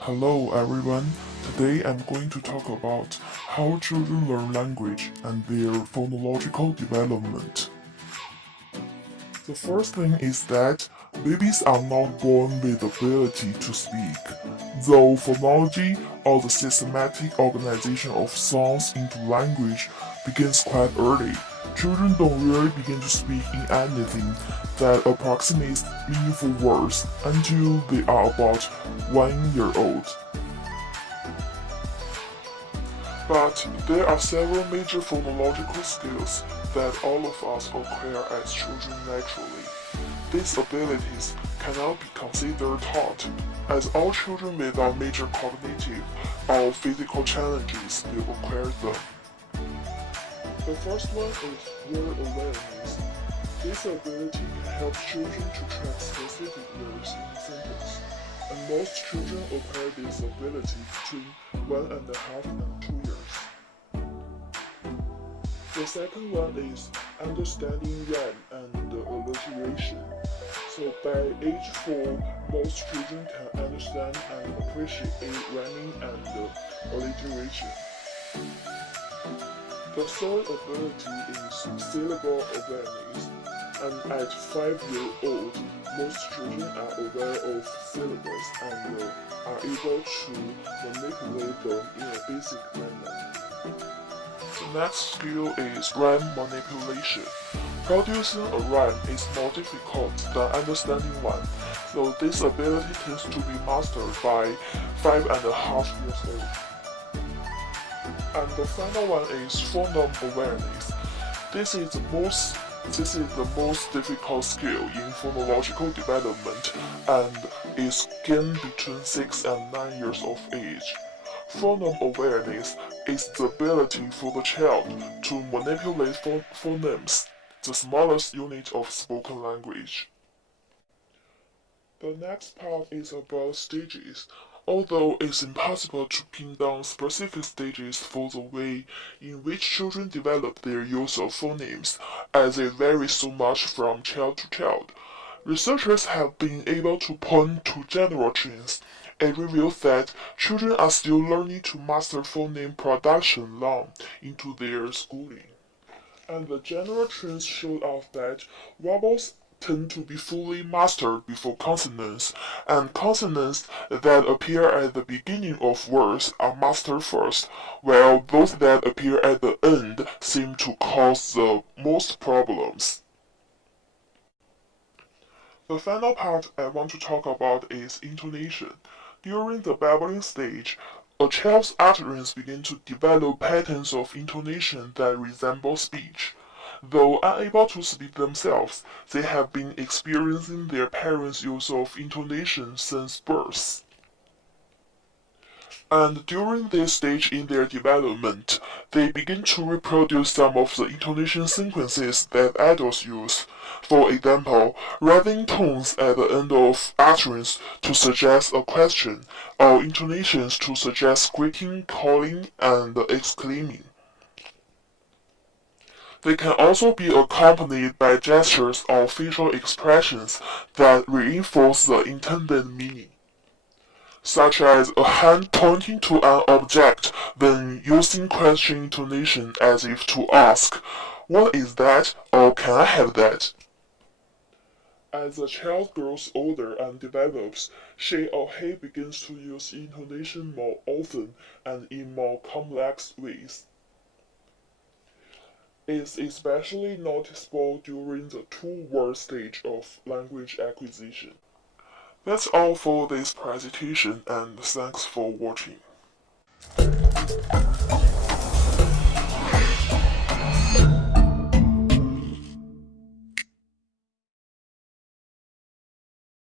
Hello everyone. Today I'm going to talk about how children learn language and their phonological development. The first thing is that babies are not born with the ability to speak, though phonology or the systematic organization of sounds into language begins quite early. Children don't really begin to speak in anything that approximates meaningful words until they are about 1 year old. But there are several major phonological skills that all of us acquire as children naturally. These abilities cannot be considered taught, as all children without major cognitive or physical challenges will acquire them. The first one is word awareness. This ability can help children to track specific words in a sentence, and most children acquire this ability between 1.5 and 2 years. The second one is understanding rhyme and alliteration. So by age 4, most children can understand and appreciate rhyming and alliteration. The third ability is syllable awareness, and at 5 years old, most children are aware of syllables and are able to manipulate them in a basic manner. The next skill is rhyme manipulation. Producing a rhyme is more difficult than understanding one, so this ability tends to be mastered by 5.5 years old. And the final one is phoneme awareness. This is the most difficult skill in phonological development and is gained between 6 and 9 years of age. Phoneme awareness is the ability for the child to manipulate phonemes, the smallest unit of spoken language. The next part is about stages. Although it's impossible to pin down specific stages for the way in which children develop their use of phonemes, as it varies so much from child to child, researchers have been able to point to general trends and reveals that children are still learning to master phoneme production long into their schooling. And the general trends showed us that vowels tend to be fully mastered before consonants, and consonants that appear at the beginning of words are mastered first, while those that appear at the end seem to cause the most problems. The final part I want to talk about is intonation. During the babbling stage, a child's utterance begins to develop patterns of intonation that resemble speech. Though unable to speak themselves, they have been experiencing their parents' use of intonation since birth. And during this stage in their development, they begin to reproduce some of the intonation sequences that adults use. For example, raising tones at the end of utterance to suggest a question, or intonations to suggest greeting, calling, and exclaiming. They can also be accompanied by gestures or facial expressions that reinforce the intended meaning, such as a hand pointing to an object, then using question intonation as if to ask, "What is that?" or "Can I have that?" As the child grows older and develops, she or he begins to use intonation more often and in more complex ways. It's especially noticeable during the two-word stage of language acquisition. That's all for this presentation and thanks for watching.